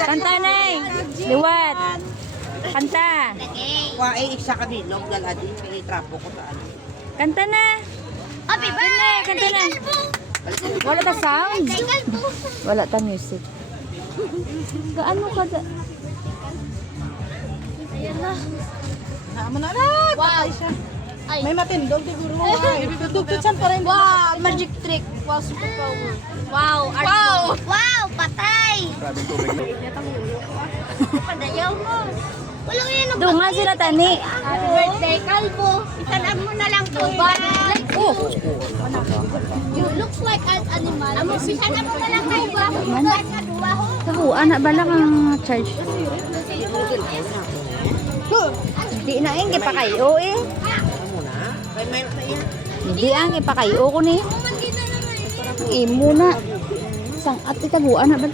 Kanta na eh. Liwat. Kanta. Wa ay isa ka bilog daladi kay trapo ko ta ano. Kanta na. Happy birthday! Kanta na. Wala ta sound. Wala ta music. Gaano ka da? Ayan na. Naamo na na. Wow! Ay. May matindog siguro mo ay. Tutugtugsan pa rin. Wow! Magic trick. Wow, super power. Wow! Wow! Wow! Patay! Padayaw mo. Wala yan ang Doon nga sila tani. Happy birthday, Kalbo. Itanam mo na lang to. Oh. You looks like an animal. Amo, itanam mo na lang kayo ba? Tahu, anak bala kang charge. Di na yung ipakayo eh. Amo na. Kay may na iya. Hindi ang ipakayo ko ni. Imo na. Sang at itabuan na ba?